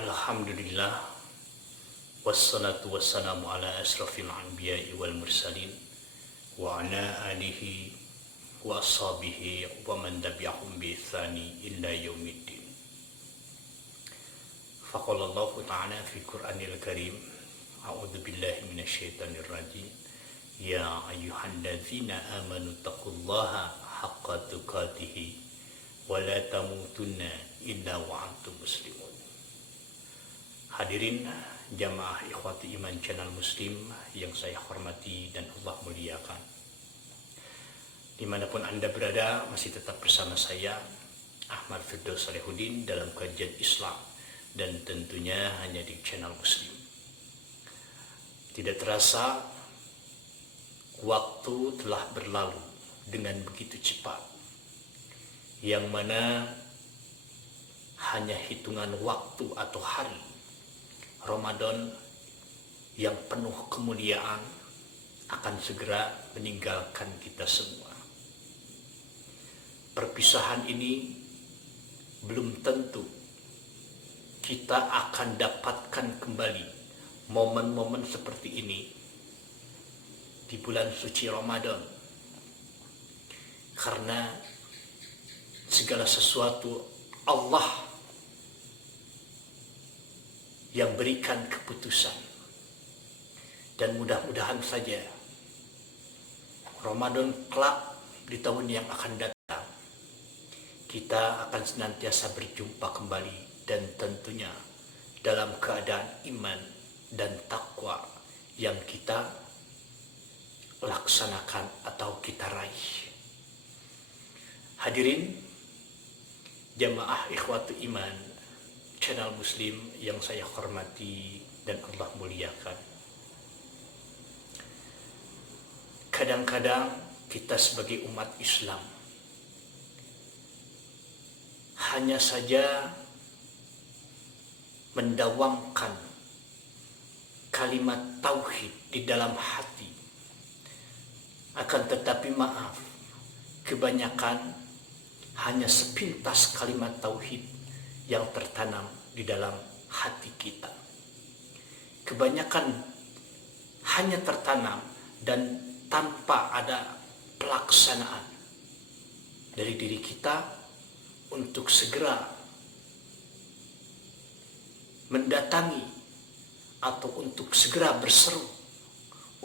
Alhamdulillah, wassalatu wassalamu ala asrafil anbiya'i wal mursalin wa ala alihi wa ashabihi wa man tabi'ahum bi ihsani illa yaumiddin. Faqala Allah ta'ala fi Qur'anil Karim, a'udzu billahi minasyaitonir rajim. Ya ayyuhalladzina amanu taqullaha haqqa tuqatih wa la tamutunna illa wa antum muslimun. Hadirin jamaah ikhwati iman channel muslim yang saya hormati dan Allah muliakan, dimanapun Anda berada, masih tetap bersama saya Ahmad Firdaus Salihuddin dalam kajian Islam, dan tentunya hanya di channel muslim. Tidak terasa waktu telah berlalu dengan begitu cepat, yang mana hanya hitungan waktu atau hari Ramadan yang penuh kemuliaan akan segera meninggalkan kita semua. Perpisahan ini belum tentu kita akan dapatkan kembali momen-momen seperti ini di bulan suci Ramadan, karena segala sesuatu Allah yang berikan keputusan. Dan mudah-mudahan saja Ramadan kelak di tahun yang akan datang kita akan senantiasa berjumpa kembali, dan tentunya dalam keadaan iman dan takwa yang kita laksanakan atau kita raih. Hadirin jamaah ikhwatu iman channel muslim yang saya hormati dan Allah muliakan, kadang-kadang kita sebagai umat Islam hanya saja mendawamkan kalimat tauhid di dalam hati, akan tetapi maaf, kebanyakan hanya sepintas kalimat tauhid yang tertanam di dalam hati kita. Kebanyakan hanya tertanam dan tanpa ada pelaksanaan dari diri kita untuk segera mendatangi atau untuk segera berseru,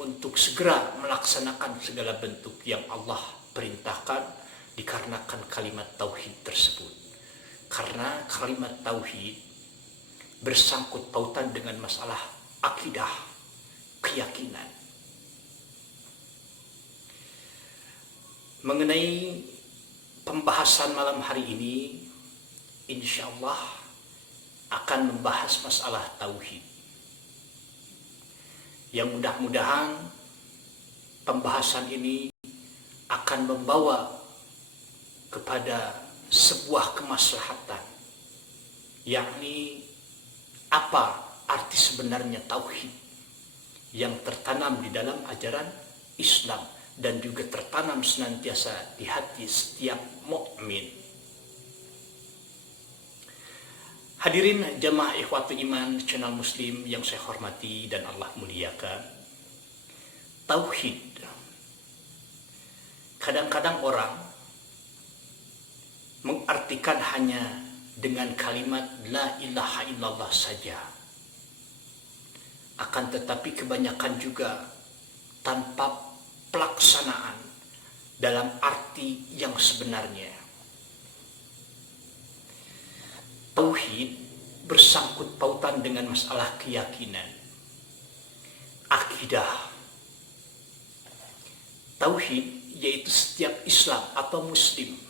untuk segera melaksanakan segala bentuk yang Allah perintahkan, dikarenakan kalimat tauhid tersebut. Karena kalimat tauhid bersangkut pautan dengan masalah akidah, keyakinan. Mengenai pembahasan malam hari ini, insya Allah akan membahas masalah tauhid, yang mudah-mudahan pembahasan ini akan membawa kepada sebuah kemaslahatan, yakni apa arti sebenarnya tauhid yang tertanam di dalam ajaran Islam dan juga tertanam senantiasa di hati setiap mukmin. Hadirin jamaah ikhwatul iman channel muslim yang saya hormati dan Allah muliakan, tauhid kadang-kadang orang mengartikan hanya dengan kalimat la ilaha illallah saja, akan tetapi kebanyakan juga tanpa pelaksanaan dalam arti yang sebenarnya. Tauhid bersangkut pautan dengan masalah keyakinan, akidah. Tauhid yaitu setiap Islam atau Muslim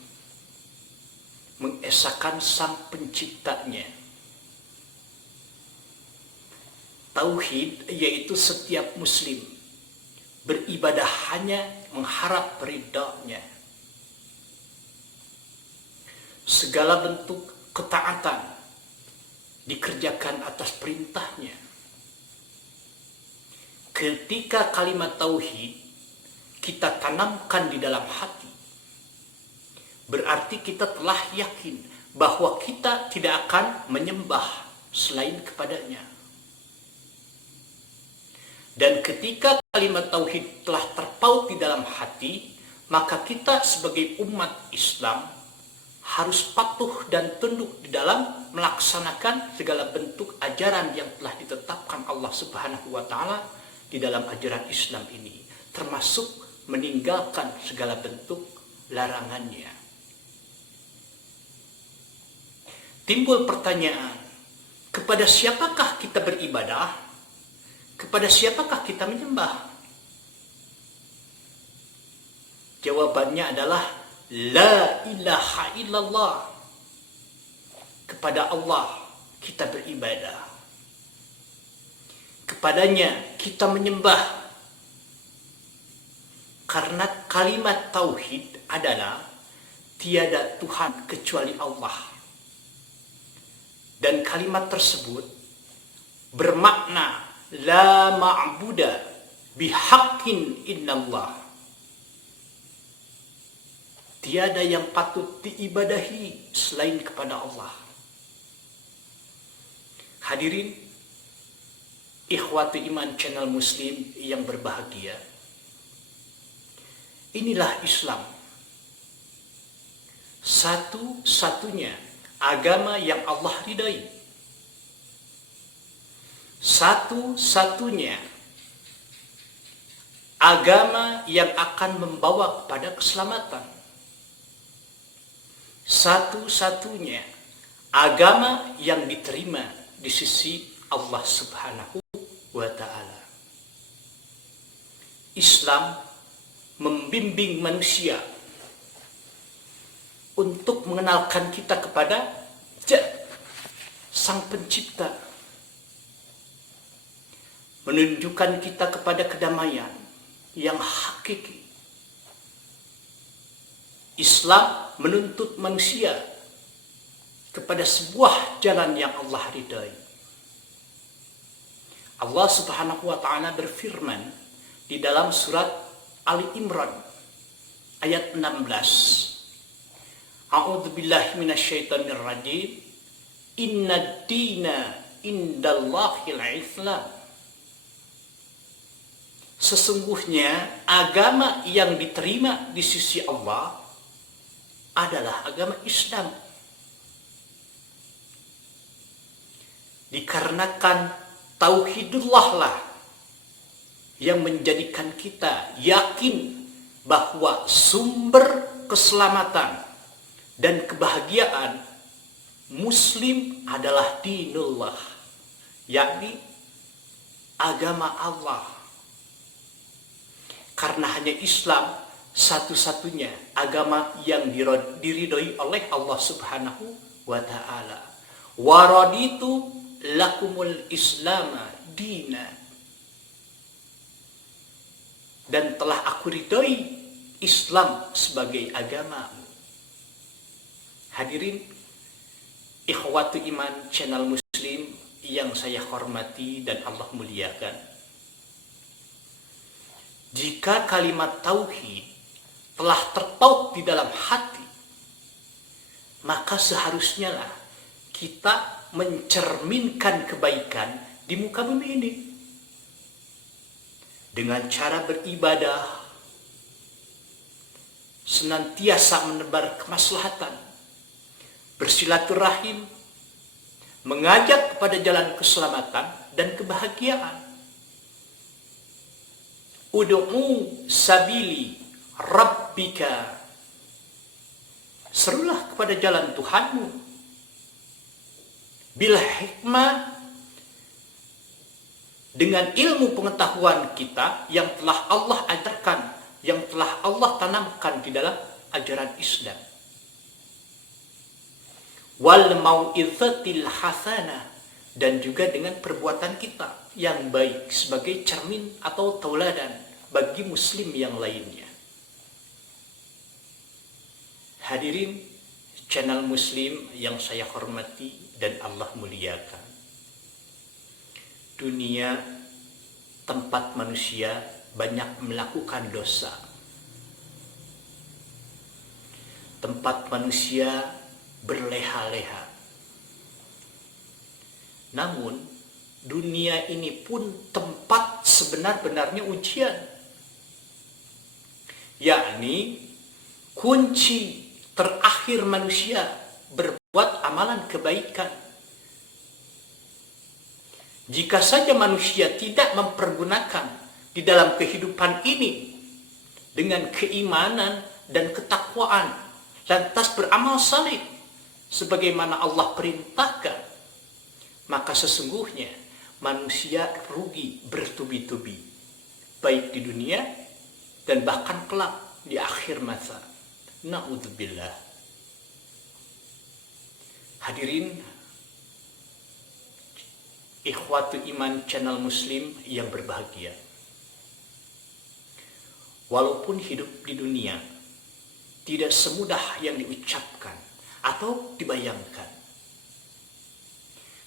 mengesahkan sang penciptanya. Tauhid yaitu setiap muslim beribadah hanya mengharap ridha-Nya. Segala bentuk ketaatan dikerjakan atas perintah-Nya. Ketika kalimat tauhid kita tanamkan di dalam hati, berarti kita telah yakin bahwa kita tidak akan menyembah selain kepadanya. Dan ketika kalimat tauhid telah terpaut di dalam hati, maka kita sebagai umat Islam harus patuh dan tunduk di dalam melaksanakan segala bentuk ajaran yang telah ditetapkan Allah Subhanahu wa taala di dalam ajaran Islam ini, termasuk meninggalkan segala bentuk larangannya. Timbul pertanyaan, kepada siapakah kita beribadah? Kepada siapakah kita menyembah? Jawabannya adalah la ilaha illallah. Kepada Allah kita beribadah. Kepadanya kita menyembah. Karena kalimat tauhid adalah tiada Tuhan kecuali Allah. Dan kalimat tersebut bermakna la ma'buda bihaqqin illallah. Tiada yang patut diibadahi selain kepada Allah. Hadirin ikhwati iman channel Muslim yang berbahagia. Inilah Islam. Satu-satunya agama yang Allah ridai. Satu-satunya agama yang akan membawa kepada keselamatan. Satu-satunya agama yang diterima di sisi Allah Subhanahu wa ta'ala. Islam membimbing manusia untuk mengenalkan kita kepada Sang Pencipta, menunjukkan kita kepada kedamaian yang hakiki. Islam menuntut manusia kepada sebuah jalan yang Allah ridai. Allah Subhanahu wa ta'ala berfirman di dalam surat Ali Imran ayat 16. A'udzubillahi minasyaitonir rajim. Innad dina indallahil Islam. Sesungguhnya agama yang diterima di sisi Allah adalah agama Islam. Dikarenakan tauhidullah lah yang menjadikan kita yakin bahwa sumber keselamatan dan kebahagiaan Muslim adalah dinullah, yakni agama Allah. Karena hanya Islam satu-satunya agama yang diridhoi oleh Allah Subhanahu wa ta'ala. Wa raditu lakumul islama dina. Dan telah aku ridhoi Islam sebagai agama. Hadirin ikhwatu iman channel Muslim yang saya hormati dan Allah muliakan. Jika kalimat tauhid telah terpaut di dalam hati, maka seharusnya lah kita mencerminkan kebaikan di muka bumi ini dengan cara beribadah, senantiasa menebar kemaslahatan, bersilaturahim, mengajak kepada jalan keselamatan dan kebahagiaan. Ud'u sabili rabbika. Serulah kepada jalan Tuhanmu. Bil hikmah, dengan ilmu pengetahuan kita yang telah Allah ajarkan, yang telah Allah tanamkan di dalam ajaran Islam. Wal mau'izatil hasanah, dan juga dengan perbuatan kita yang baik sebagai cermin atau tauladan bagi muslim yang lainnya. Hadirin channel Muslim yang saya hormati dan Allah muliakan. Dunia tempat manusia banyak melakukan dosa. Tempat manusia berleha-leha. Namun dunia ini pun tempat sebenar-benarnya ujian, yakni kunci terakhir manusia berbuat amalan kebaikan. Jika saja manusia tidak mempergunakan di dalam kehidupan ini dengan keimanan dan ketakwaan, lantas beramal saleh sebagaimana Allah perintahkan, maka sesungguhnya manusia rugi bertubi-tubi, baik di dunia dan bahkan kelak di akhir masa. Na'udzubillah. Hadirin ikhwatu iman channel muslim yang berbahagia, walaupun hidup di dunia tidak semudah yang diucapkan atau dibayangkan,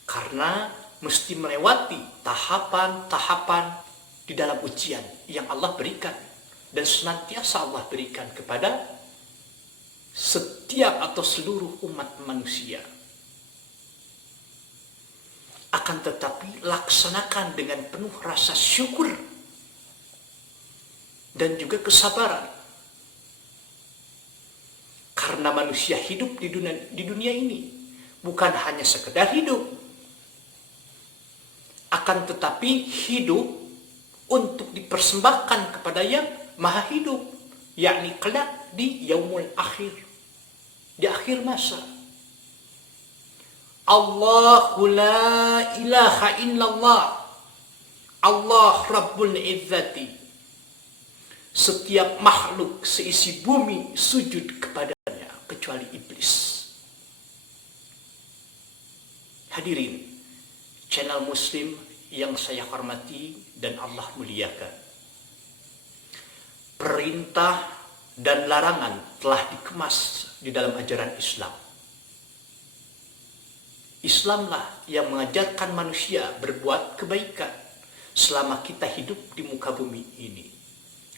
karena mesti melewati tahapan-tahapan di dalam ujian yang Allah berikan dan senantiasa Allah berikan kepada setiap atau seluruh umat manusia. Akan tetapi laksanakan dengan penuh rasa syukur dan juga kesabaran, karena manusia hidup di dunia ini bukan hanya sekedar hidup, akan tetapi hidup untuk dipersembahkan kepada yang maha hidup, yakni kelak di yaumul akhir, di akhir masa. Allahu la ilaha illallah, Allah Rabbul Izzati. Setiap makhluk seisi bumi sujud kepadanya kecuali iblis. Hadirin channel muslim yang saya hormati dan Allah muliakan, perintah dan larangan telah dikemas di dalam ajaran Islam. Islamlah yang mengajarkan manusia berbuat kebaikan selama kita hidup di muka bumi ini,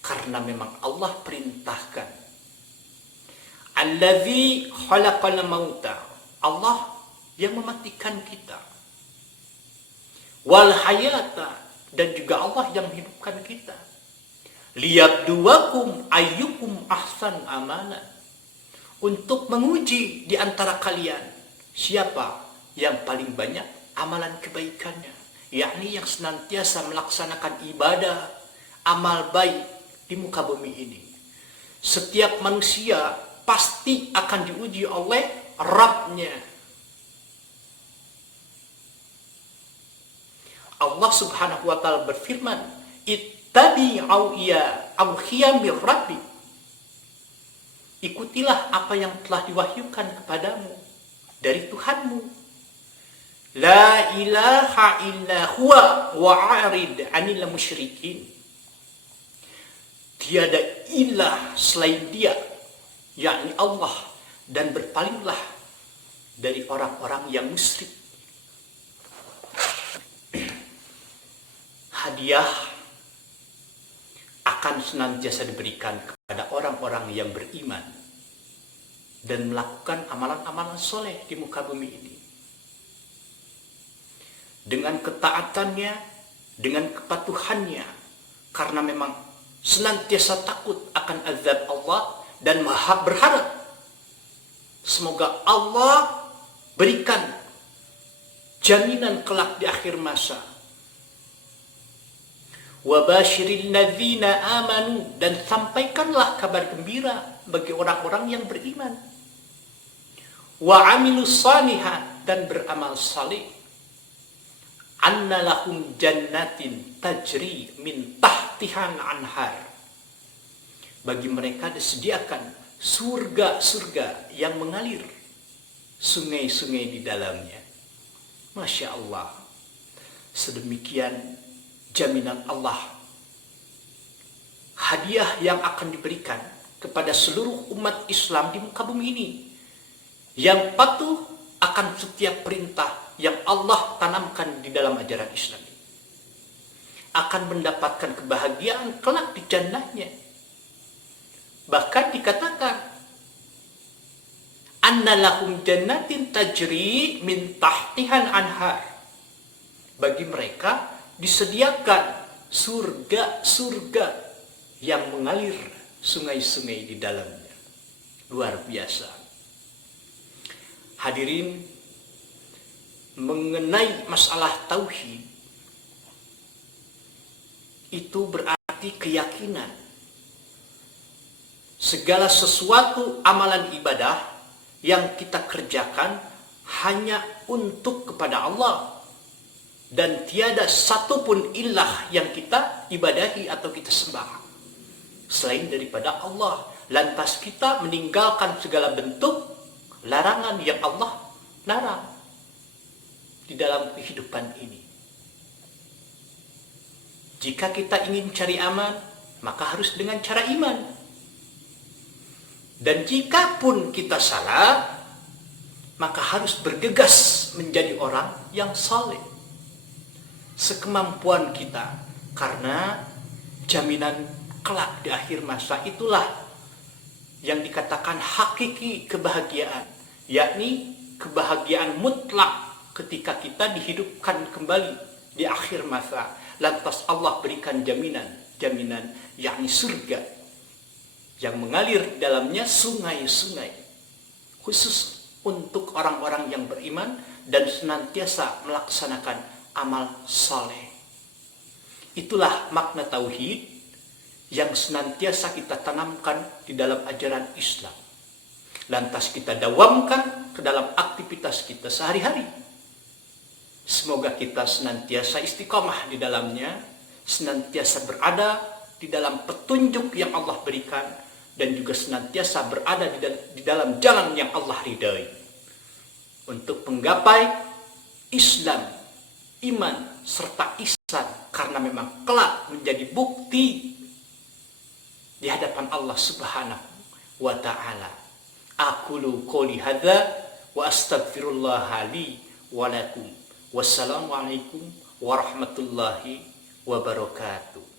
karena memang Allah perintahkan. Allazi khalaqal mauta, Allah yang mematikan kita, wal hayata, dan juga Allah yang menghidupkan kita, liyabduwakum ayyukum ahsan amala, untuk menguji di antara kalian siapa yang paling banyak amalan kebaikannya, yakni yang senantiasa melaksanakan ibadah, amal baik di muka bumi ini. Setiap manusia pasti akan diuji oleh Rabb-nya. Allah Subhanahu wa taala berfirman, ittabi'u ya auhiya mir rabbi, ikutilah apa yang telah diwahyukan kepadamu dari Tuhanmu. La ilaha illa huwa wa'arid 'anil musyrikin, tiada ilah selain Dia, yakni Allah, dan berpalinglah dari orang-orang yang musyrik. Hadiah akan senantiasa diberikan kepada orang-orang yang beriman dan melakukan amalan-amalan soleh di muka bumi ini. Dengan ketaatannya, dengan kepatuhannya, karena memang senantiasa takut akan azab Allah dan maha berharap semoga Allah berikan jaminan kelak di akhir masa. Wa basyiril ladzina amanu, dan sampaikanlah kabar gembira bagi orang-orang yang beriman. Wa amilus shalihat, dan beramal saleh. Anna lahum jannatin tajri min tahtihan anhar, bagi mereka disediakan surga-surga yang mengalir sungai-sungai di dalamnya. Masya Allah, sedemikian jaminan Allah, hadiah yang akan diberikan kepada seluruh umat Islam di muka bumi ini yang patuh akan setiap perintah yang Allah tanamkan di dalam ajaran Islam, akan mendapatkan kebahagiaan kelak di jannahnya. Bahkan dikatakan anna lahum jannatin tajri min tahtihan anhar, bagi mereka disediakan surga-surga yang mengalir sungai-sungai di dalamnya. Luar biasa. Hadirin, mengenai masalah tauhid, itu berarti keyakinan. Segala sesuatu amalan ibadah yang kita kerjakan hanya untuk kepada Allah. Dan tiada satupun ilah yang kita ibadahi atau kita sembah selain daripada Allah. Lantas kita meninggalkan segala bentuk larangan yang Allah larang di dalam kehidupan ini. Jika kita ingin cari aman, maka harus dengan cara iman. Dan jika pun kita salah, maka harus bergegas menjadi orang yang saleh sekemampuan kita, karena jaminan kelak di akhir masa itulah yang dikatakan hakiki kebahagiaan, yakni kebahagiaan mutlak ketika kita dihidupkan kembali di akhir masa. Lantas Allah berikan jaminan yakni surga yang mengalir di dalamnya sungai-sungai khusus untuk orang-orang yang beriman dan senantiasa melaksanakan amal saleh. Itulah makna tauhid yang senantiasa kita tanamkan di dalam ajaran Islam. Lantas kita dawamkan ke dalam aktivitas kita sehari-hari. Semoga kita senantiasa istiqamah di dalamnya, senantiasa berada di dalam petunjuk yang Allah berikan, dan juga senantiasa berada di dalam jalan yang Allah ridai untuk menggapai Islam, iman, serta ihsan, karena memang kelak menjadi bukti di hadapan Allah Subhanahu wa ta'ala. Aqulu qouli hadza wa astaghfirullah li wa lakum. Wassalamualaikum warahmatullahi wabarakatuh.